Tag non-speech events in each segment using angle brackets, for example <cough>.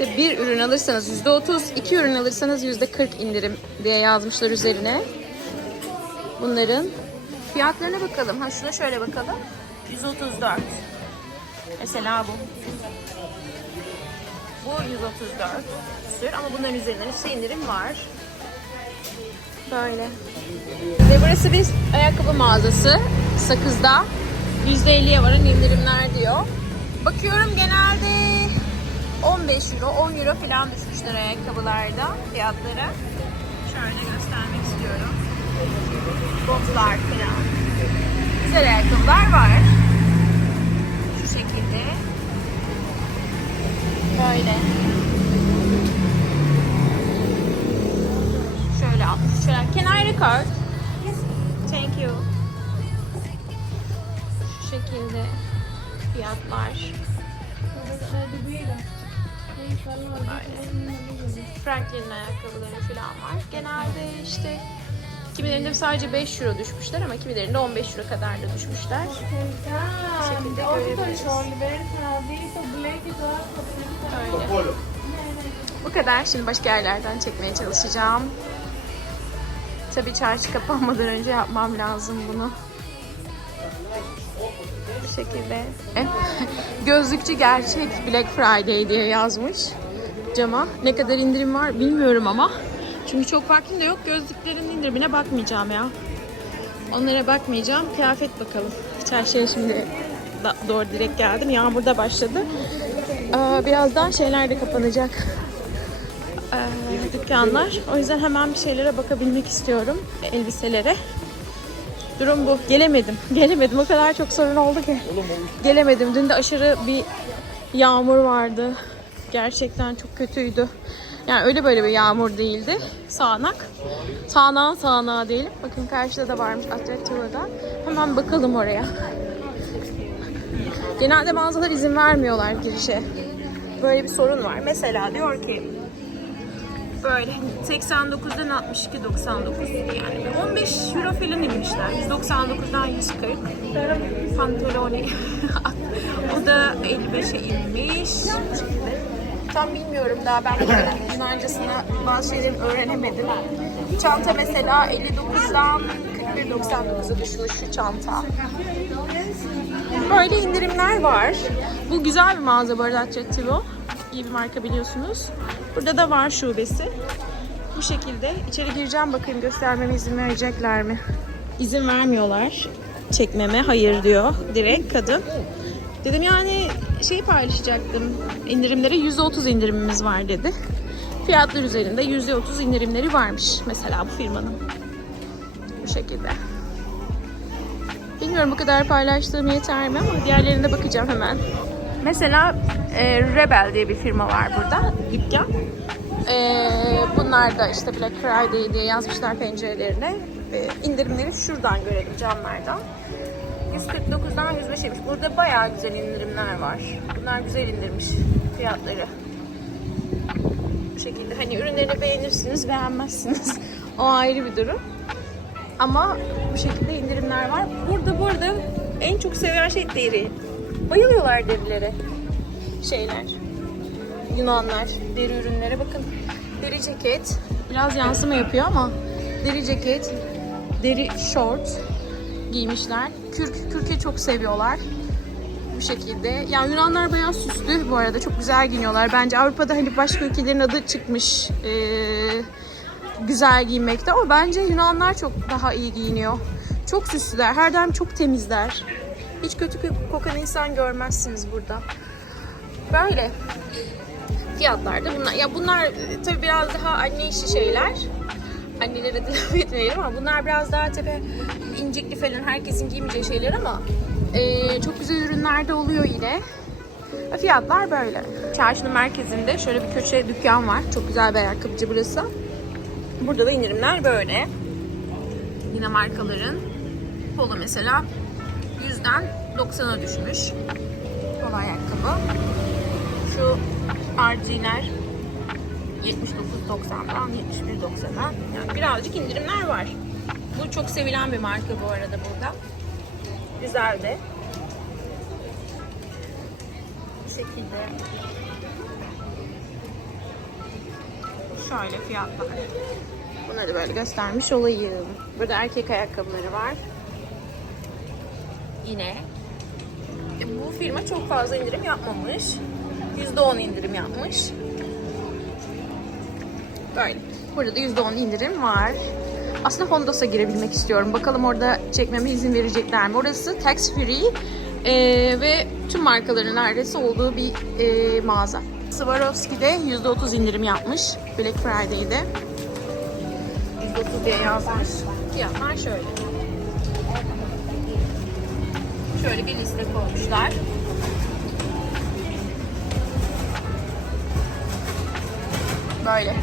Bir ürün alırsanız %30, iki ürün alırsanız %40 indirim diye yazmışlar üzerine. Bunların fiyatlarına bakalım. Ha şuna şöyle bakalım. 134. Mesela bu. Bu 134 küsür ama bunların üzerinde işte indirim var. Böyle. Ve burası bir ayakkabı mağazası. Sakız'da. %50'ye varan indirimler diyor. Bakıyorum genelde 15 euro, 10 euro falan düşmüşler ayakkabılarda fiyatları. Şöyle göstermek istiyorum. Botlar falan. Güzel ayakkabılar var. Şu şekilde. Böyle. Şöyle 60 lira. Can I record? Thank you. Şu şekilde fiyatlar. Franklin'in ayakkabıları falan var. Genelde işte kimilerinde sadece 5 euro düşmüşler ama kimilerinde 15 euro kadar da düşmüşler. şekilde görebiliriz. Öyle. Bu kadar. Şimdi başka yerlerden çekmeye çalışacağım. Tabii çarşı kapanmadan önce yapmam lazım bunu. Bu şekilde. <laughs> Gözlükçü gerçek Black Friday diye yazmış cama. Ne kadar indirim var bilmiyorum ama. Çünkü çok vaktim de yok. Gözlüklerin indirimine bakmayacağım ya. Onlara bakmayacağım. Kıyafet bakalım. Çarşıya şimdi doğru direkt geldim. Yağmur da başladı. Birazdan şeyler de kapanacak. Dükkanlar. O yüzden hemen bir şeylere bakabilmek istiyorum. Elbiselere. Durum bu. Gelemedim. <laughs> Gelemedim. O kadar çok sorun oldu ki. Gelemedim. Dün de aşırı bir yağmur vardı. Gerçekten çok kötüydü. Yani öyle böyle bir yağmur değildi. Sağanak. Sağanağı sağanağı değilim. Bakın karşıda da varmış Atletiva'da. Hemen bakalım oraya. Genelde mağazalar izin vermiyorlar girişe. Böyle bir sorun var. Mesela diyor ki böyle 89'dan 62.99 yani bir 15 euro falan inmişler. 199'dan 140. Pantoloni o da 55'e inmiş. Tam bilmiyorum daha ben bunların Yunancasını bazı şeyleri öğrenemedim. Çanta mesela 59'dan 41.99'a düşmüş şu çanta. Böyle indirimler var. Bu güzel bir mağaza bu arada Accettivo. İyi bir marka biliyorsunuz. Burada da var şubesi. Bu şekilde. İçeri gireceğim bakayım göstermeme izin verecekler mi? İzin vermiyorlar çekmeme. Hayır diyor direkt kadın. Dedim yani şey paylaşacaktım. İndirimlere %30 indirimimiz var dedi. Fiyatlar üzerinde %30 indirimleri varmış mesela bu firmanın. Bu şekilde. Bilmiyorum bu kadar paylaştığım yeter mi ama diğerlerine bakacağım hemen. Mesela e, Rebel diye bir firma var burada. Dükkan. E, bunlar da işte Black Friday diye yazmışlar pencerelerine. E, indirimleri şuradan görelim camlardan. 149'dan 105'eymiş. Burada bayağı güzel indirimler var. Bunlar güzel indirmiş fiyatları. Bu şekilde hani ürünlerini beğenirsiniz, beğenmezsiniz. <laughs> o ayrı bir durum. Ama bu şekilde indirimler var. Burada burada en çok sevilen şey deri. Bayılıyorlar derilere. Şeyler. Yunanlar. Deri ürünlere bakın. Deri ceket. Biraz yansıma yapıyor ama deri ceket, deri short giymişler. Kürk, kürke çok seviyorlar. Bu şekilde. Yani Yunanlar bayağı süslü bu arada. Çok güzel giyiniyorlar. Bence Avrupa'da hani başka ülkelerin adı çıkmış. Ee, güzel giyinmekte ama bence Yunanlar çok daha iyi giyiniyor. Çok süslüler, her daim çok temizler. Hiç kötü kokan insan görmezsiniz burada. Böyle. Fiyatlar da bunlar. Ya bunlar e, tabii biraz daha anne işi şeyler. Annelere de <laughs> laf etmeyelim ama bunlar biraz daha tabii incikli falan herkesin giymeyeceği şeyler ama e, çok güzel ürünler de oluyor yine. Fiyatlar böyle. Çarşının merkezinde şöyle bir köşe dükkan var. Çok güzel bir ayakkabıcı burası. Burada da indirimler böyle. Yine markaların. Polo mesela 100'den 90'a düşmüş. Polo ayakkabı. Şu RG'ler 79.90'dan 71.90'a. Yani birazcık indirimler var. Bu çok sevilen bir marka bu arada burada. Güzel de. Bu şekilde Şöyle fiyatlar. Bunları böyle göstermiş olayım. Burada erkek ayakkabıları var. Yine. E, bu firma çok fazla indirim yapmamış. %10 indirim yapmış. Böyle. Burada da %10 indirim var. Aslında Hondos'a girebilmek istiyorum. Bakalım orada çekmeme izin verecekler mi? Orası tax free e, ve tüm markaların neredeyse olduğu bir e, mağaza. Swarovski'de %30 indirim yapmış. Black Friday'de. %30 diye yazmış. Fiyatlar şöyle. Şöyle bir liste koymuşlar. Böyle.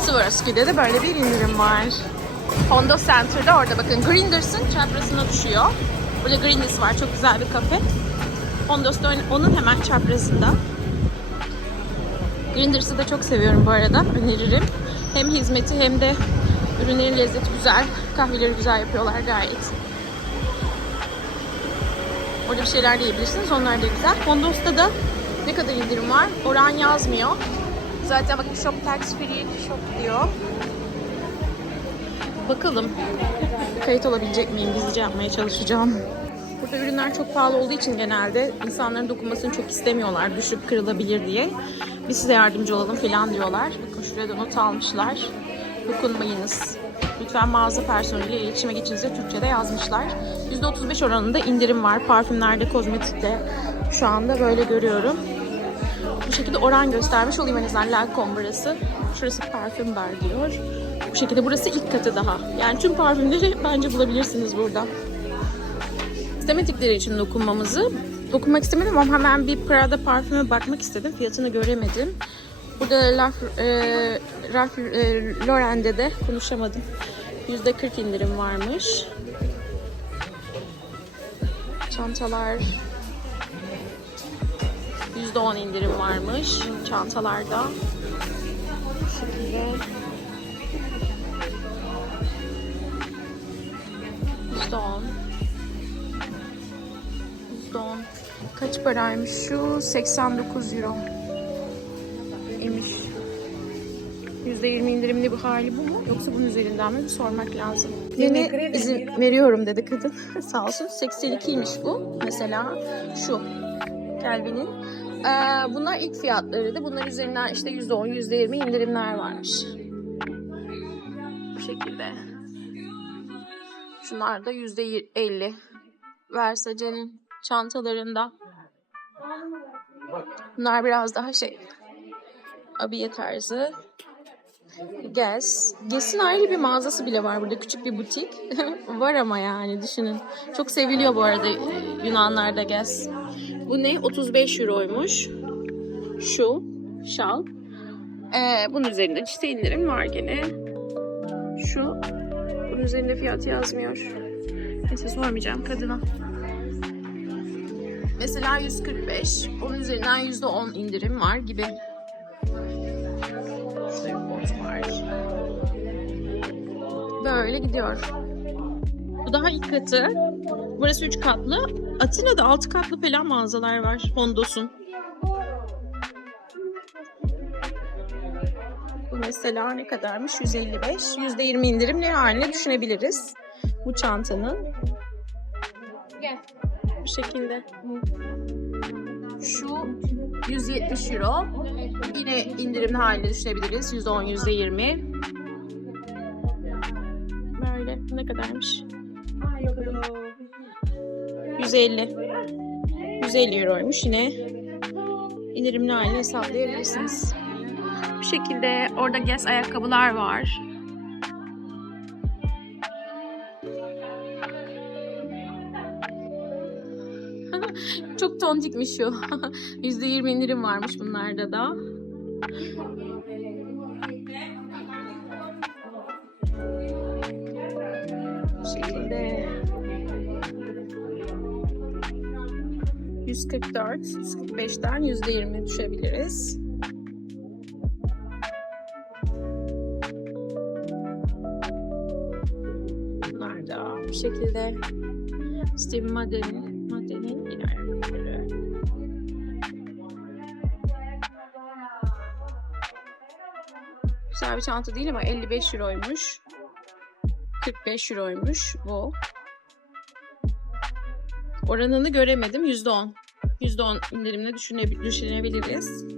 Swarovski'de de böyle bir indirim var. Honda Center'da orada bakın Grinders'ın çaprazına düşüyor. Burada Grinders var çok güzel bir kafe. Hondos da onun hemen çaprazında. Grinders'ı da çok seviyorum bu arada. Öneririm. Hem hizmeti hem de ürünlerin lezzeti güzel. Kahveleri güzel yapıyorlar gayet. Orada bir şeyler de yiyebilirsiniz. Onlar da güzel. Hondos'ta da ne kadar indirim var? Oran yazmıyor. Zaten bakın shop tax free shop diyor. Bakalım. Kayıt olabilecek miyim? Gizlice yapmaya çalışacağım. Burada ürünler çok pahalı olduğu için genelde insanların dokunmasını çok istemiyorlar. Düşüp kırılabilir diye. Biz size yardımcı olalım falan diyorlar. Bakın şuraya da not almışlar. Dokunmayınız. Lütfen mağaza personeliyle iletişime geçinize Türkçe'de yazmışlar. %35 oranında indirim var. Parfümlerde, kozmetikte şu anda böyle görüyorum. Bu şekilde oran göstermiş olayım en azından Lancome burası. Şurası parfüm bar diyor. Bu şekilde burası ilk katı daha. Yani tüm parfümleri bence bulabilirsiniz burada. İstemedikleri için dokunmamızı. Dokunmak istemedim ama hemen bir Prada parfüme bakmak istedim. Fiyatını göremedim. Burada Ralph, e, Ralph e, Lauren'de de konuşamadım. %40 indirim varmış. Çantalar %10 indirim varmış çantalarda. Bu şekilde. %10. %10. Kaç paraymış şu? 89 euro. İmiş. %20 indirimli bu hali bu mu? Yoksa bunun üzerinden mi? Bir sormak lazım. Yine izin veriyorum dedi kadın. <laughs> Sağ olsun. 82'ymiş bu. Mesela şu. Kelvin'in. Ee, bunlar ilk fiyatlarıydı. Bunlar üzerinden işte %10, %20 indirimler varmış. Bu şekilde. Şunlar da %50. Versace'nin çantalarında. Bunlar biraz daha şey abiye tarzı. Guess. Guess'in ayrı bir mağazası bile var burada. Küçük bir butik. <laughs> var ama yani düşünün. Çok seviliyor bu arada Yunanlarda Guess. Bu ne? 35 euroymuş. Şu. Şal. Ee, bunun üzerinde işte indirim var gene. Şu. Bunun üzerinde fiyat yazmıyor. Neyse sormayacağım kadına. Mesela 145. Onun üzerinden %10 indirim var gibi. Böyle gidiyor. Bu daha ilk katı. Burası 3 katlı. Atina'da 6 katlı falan mağazalar var Hondos'un. Bu mesela ne kadarmış? 155. %20 indirimli haline düşünebiliriz. Bu çantanın. Bu şekilde. Şu 170 euro. Yine indirimli haline düşünebiliriz. %10, %20. Ne kadarmış? 150. 150 euroymuş yine. indirimli haline hesaplayabilirsiniz. Bu şekilde orada Guess ayakkabılar var. <laughs> Çok tontikmiş şu. <laughs> %20 indirim varmış bunlarda da. 144, 145'ten %20 düşebiliriz. Bunlar da bu şekilde Steve Madden'in Madden'in yine güzel bir çanta değil ama 55 euroymuş. 45 euroymuş bu. Oranını göremedim. %10. %10 indirimle düşünebil- düşünebiliriz. <laughs>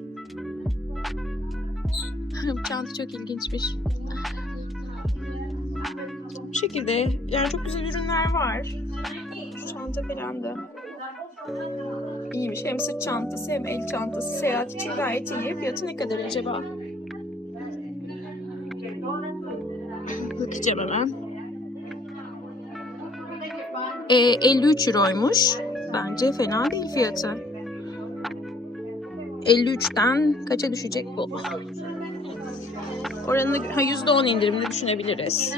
Bu çanta çok ilginçmiş. Bu şekilde yani çok güzel ürünler var. Şu çanta falan da iyiymiş. Hem sırt çantası hem el çantası seyahat için gayet iyi. Fiyatı ne kadar acaba? Bakacağım hemen. Ee, 53 euroymuş. Bence fena değil fiyatı. 53'ten kaça düşecek bu? Oranını ha, %10 indirimli düşünebiliriz.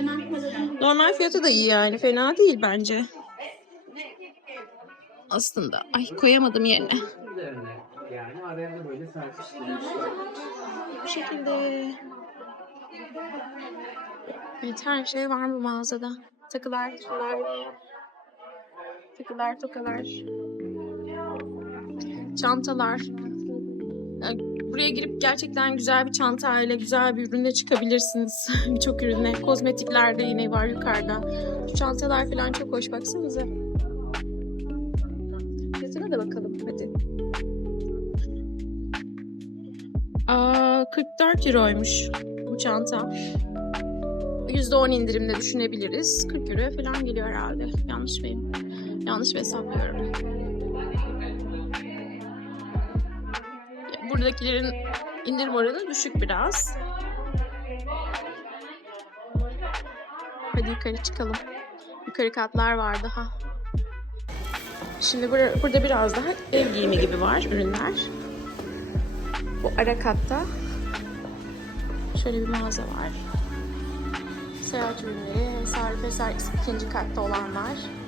Normal fiyatı da iyi yani. Fena değil bence. Aslında. Ay koyamadım yerine. Yani araya böyle. Bu şekilde. Evet her şey var bu mağazada. Takılar, takılar. Takılar, tokalar. Çantalar. Buraya girip gerçekten güzel bir çantayla, güzel bir ürünle çıkabilirsiniz. <laughs> Birçok ürünle. Kozmetikler de yine var yukarıda. Şu çantalar falan çok hoş. Baksanıza. Fiyatına da bakalım hadi. Aa, 44 euroymuş bu çanta. %10 indirimle düşünebiliriz. 40 euro falan geliyor herhalde. Yanlış mıyım? Yanlış mı hesaplıyorum? Buradakilerin indirim oranı düşük biraz. Hadi yukarı çıkalım. Yukarı katlar var daha. Şimdi bur- burada biraz daha ev giyimi gibi var ürünler. Bu ara katta şöyle bir mağaza var. Seyahat ürünleri vesaire vesaire ikinci katta olanlar. Bu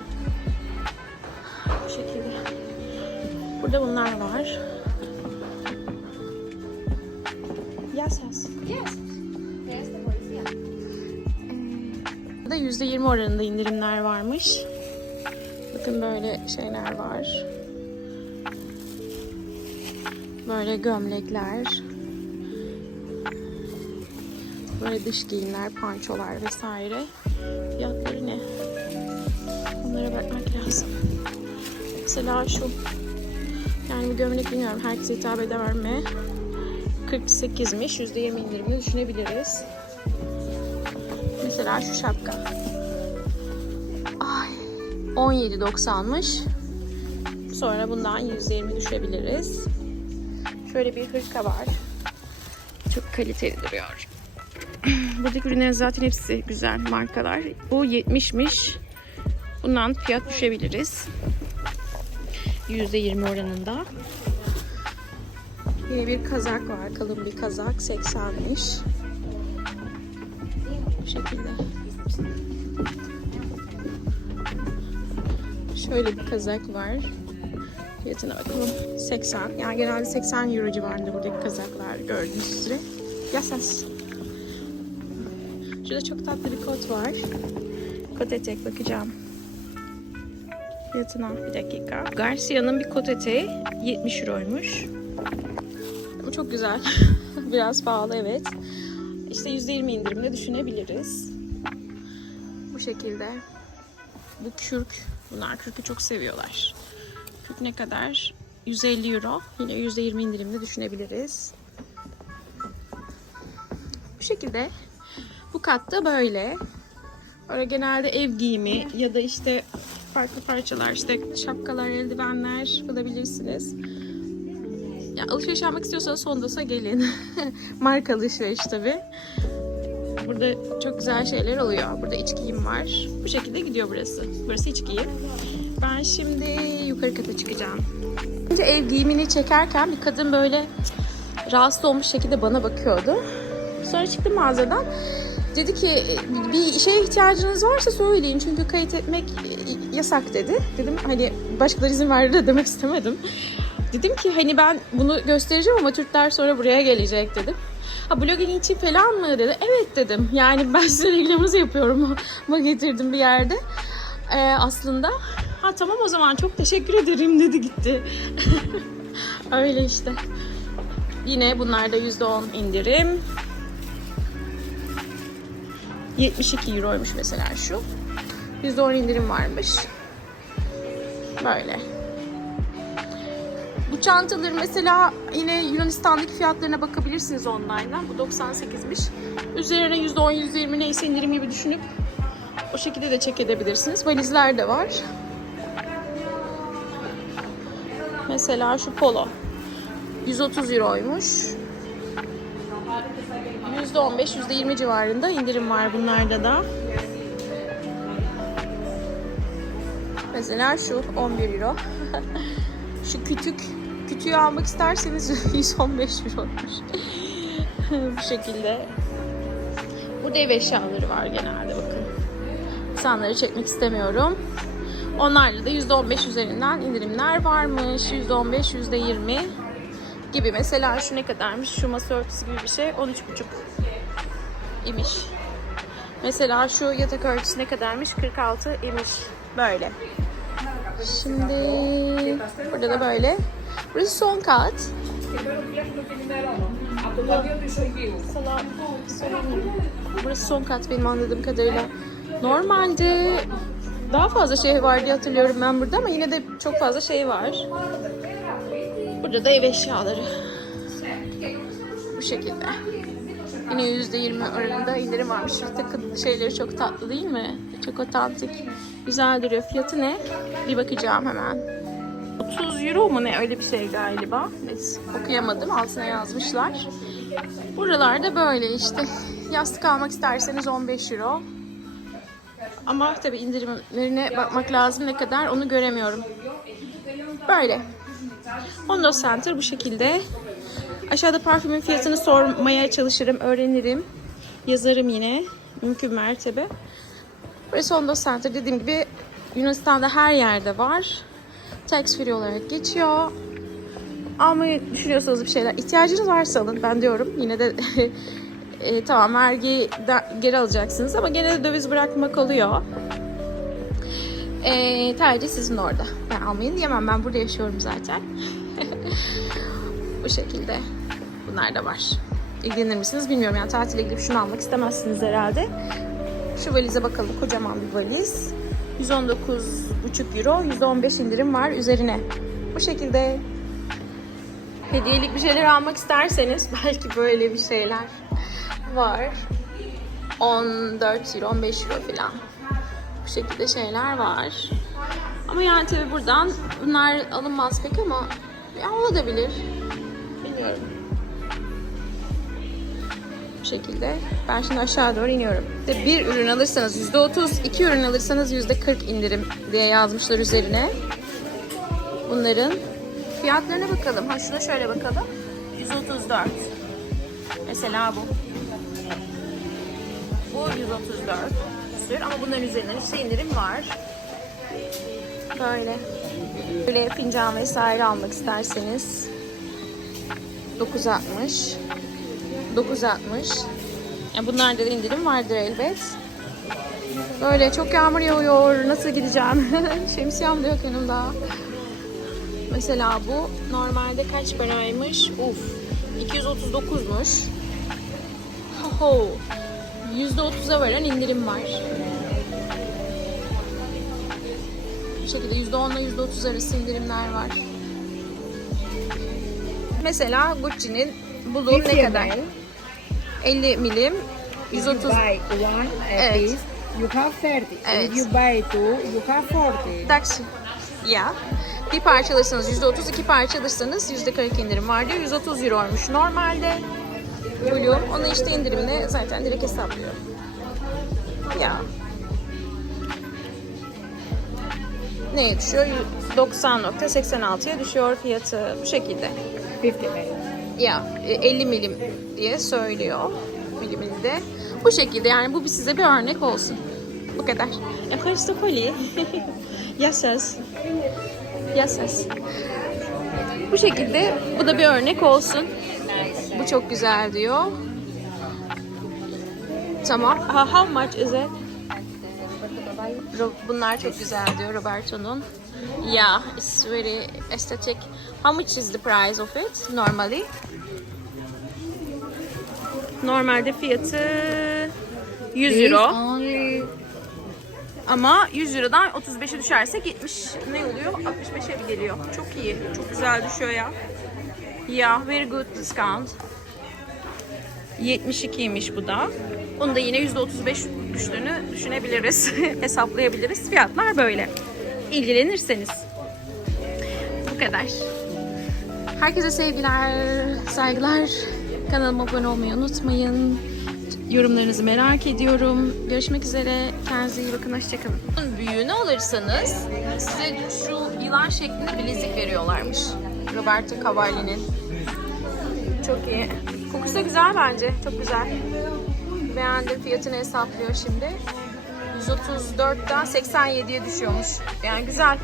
şekilde. Burada bunlar var. Yes, yes. Burada %20 oranında indirimler varmış. Bakın böyle şeyler var. Böyle gömlekler. Böyle dış giyimler, pançolar vesaire. Fiyatları ne? Onlara bakmak lazım. Mesela şu. Yani bu gömlek bilmiyorum herkese hitap eder mi? 48'miş. %20 indirimli düşünebiliriz. Mesela şu şapka. Ay. 17.90'mış. Sonra bundan %20 düşebiliriz. Şöyle bir hırka var. Çok kaliteli duruyor. <clears throat> Buradaki ürünlerin zaten hepsi güzel markalar. Bu 70'miş. Bundan fiyat düşebiliriz. %20 oranında. Yine bir kazak var. Kalın bir kazak. 80'miş. Bu şekilde. Şöyle bir kazak var. Fiyatına bakalım. 80. Yani genelde 80 euro civarında buradaki kazaklar gördüğünüz üzere. Yasas. Şurada çok tatlı bir kot var. Kot etek bakacağım. Fiyatına bir dakika. Garcia'nın bir kot eteği 70 euroymuş. Bu çok güzel. <laughs> Biraz pahalı evet. İşte %20 indirimle düşünebiliriz. Bu şekilde. Bu kürk. Bunlar kürkü çok seviyorlar. Kürk ne kadar? 150 euro. Yine %20 indirimle düşünebiliriz. Bu şekilde. Bu katta böyle. Öyle genelde ev giyimi ya da işte farklı parçalar işte şapkalar, eldivenler bulabilirsiniz. Ya alışveriş yapmak istiyorsanız Sondos'a gelin. <laughs> Marka alışveriş tabi. Burada çok güzel şeyler oluyor. Burada iç giyim var. Bu şekilde gidiyor burası. Burası iç giyim. Ben şimdi yukarı kata çıkacağım. Önce ev giyimini çekerken bir kadın böyle rahatsız olmuş şekilde bana bakıyordu. Sonra çıktım mağazadan. Dedi ki bir şeye ihtiyacınız varsa söyleyin çünkü kayıt etmek yasak dedi. Dedim hani başkaları izin verdi de demek istemedim. Dedim ki hani ben bunu göstereceğim ama Türkler sonra buraya gelecek dedim. Ha blogging için falan mı dedi. Evet dedim. Yani ben size reklamınızı yapıyorum ama getirdim bir yerde. Ee, aslında. Ha tamam o zaman çok teşekkür ederim dedi gitti. <laughs> Öyle işte. Yine bunlarda %10 indirim. 72 euroymuş mesela şu. %10 indirim varmış. Böyle. Bu çantaları mesela yine Yunanistan'daki fiyatlarına bakabilirsiniz online'dan. Bu 98'miş. Üzerine %10, %20 neyse indirim gibi düşünüp o şekilde de çek edebilirsiniz. Valizler de var. Mesela şu polo. 130 euroymuş. %15, %20 civarında indirim var bunlarda da. Mesela şu 11 euro. <laughs> şu kütük kütüğü almak isterseniz <laughs> 115 euroymuş. <laughs> Bu şekilde. Burada ev eşyaları var genelde bakın. İnsanları çekmek istemiyorum. Onlarla da %15 üzerinden indirimler varmış. %15, %20 gibi. Mesela şu ne kadarmış? Şu masa örtüsü gibi bir şey 13,5 imiş. Mesela şu yatak örtüsü ne kadarmış? 46 imiş. Böyle. Şimdi burada da böyle. Burası son kat. Burası son kat benim anladığım kadarıyla. Normalde daha fazla şey var diye hatırlıyorum ben burada ama yine de çok fazla şey var. Burada da ev eşyaları. Bu şekilde. Yine %20 oranında indirim varmış. Şu takı şeyleri çok tatlı değil mi? Çok otantik. Güzel duruyor. Fiyatı ne? Bir bakacağım hemen. 30 euro mu ne öyle bir şey galiba. Neyse, okuyamadım. Altına yazmışlar. Buralarda böyle işte. Yastık almak isterseniz 15 euro. Ama tabii indirimlerine bakmak lazım ne kadar onu göremiyorum. Böyle. Hondo Center bu şekilde. Aşağıda parfümün fiyatını sormaya çalışırım, öğrenirim. Yazarım yine. Mümkün mertebe. Burası Hondo Center dediğim gibi Yunanistan'da her yerde var. Tax free olarak geçiyor. Almayı düşünüyorsanız bir şeyler ihtiyacınız varsa alın. Ben diyorum yine de <laughs> e, tamam vergi da- geri alacaksınız ama gene de döviz bırakmak oluyor. E, tercih sizin orada. Ben almayın diyemem. Ben burada yaşıyorum zaten. <laughs> Bu şekilde. Bunlar da var. İlgilenir misiniz bilmiyorum. Yani tatile gidip şunu almak istemezsiniz herhalde. Şu valize bakalım. Kocaman bir valiz. 119,5 euro. %15 indirim var üzerine. Bu şekilde. Hediyelik bir şeyler almak isterseniz <laughs> belki böyle bir şeyler var. 14 euro, 15 euro falan. Bu şekilde şeyler var. Ama yani tabi buradan bunlar alınmaz pek ama ya olabilir. Bilmiyorum. Bu şekilde. Ben şimdi aşağı doğru iniyorum. İşte bir ürün alırsanız %30, iki ürün alırsanız %40 indirim diye yazmışlar üzerine. Bunların fiyatlarına bakalım. Ha şuna şöyle bakalım. 134. Mesela bu. Bu 134 küsür ama bunların üzerinden işte indirim var. Böyle. Böyle fincan vesaire almak isterseniz 9.60 9.60 yani bunlarda da indirim vardır elbet. Böyle çok yağmur yağıyor. Nasıl gideceğim? <laughs> Şemsiyem de yok yanımda. Mesela bu normalde kaç paraymış? Uf. 239'muş. Ho %30'a varan indirim var. Şekilde %10 ile %30 arası indirimler var. Mesela Gucci'nin Blue ne kadar? 50 milim 130 If you buy one Evet. piece, you have 30. Evet. If you buy two, you have 40. Taksi. Ya. Bir parça alırsanız %30, iki parça alırsanız %40 indirim var diyor. 130 euroymuş normalde. Blue. Onu işte indirimine zaten direkt hesaplıyor. Ya. neye düşüyor? 90.86'ya düşüyor fiyatı bu şekilde. 50 milim. Ya e, 50 milim diye söylüyor miliminde. Bu şekilde yani bu size bir örnek olsun. Bu kadar. Eukaristokoli. Yasas. <laughs> Yasas. Bu şekilde bu da bir örnek olsun. Bu çok güzel diyor. Tamam. How much is it? Bunlar çok güzel diyor Roberto'nun. Yeah, it's very aesthetic. How much is the price of it normally? Normalde fiyatı 100 This euro. only Ama 100 Euro'dan 35'e düşersek 70 ne oluyor? 65'e bir geliyor. Çok iyi. Çok güzel düşüyor ya. Yeah, very good discount. 72'ymiş bu da. Bunu da yine %35 düştüğünü düşünebiliriz. <laughs> Hesaplayabiliriz. Fiyatlar böyle. İlgilenirseniz. Bu kadar. Herkese sevgiler, saygılar. Kanalıma abone olmayı unutmayın. Yorumlarınızı merak ediyorum. Görüşmek üzere. Kendinize iyi bakın. Hoşçakalın. Büyüğünü alırsanız size şu yılan şeklinde bilezik veriyorlarmış. Roberto Cavalli'nin. Çok iyi. Kokusu da güzel bence. Çok güzel. Beğendim. Fiyatını hesaplıyor şimdi. 134'ten 87'ye düşüyormuş. Yani güzel.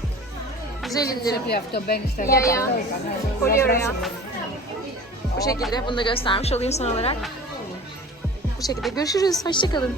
Güzel indirim. Ya, ya. Koy oraya. Bu şekilde bunu da göstermiş olayım son olarak. Bu şekilde görüşürüz. Hoşçakalın.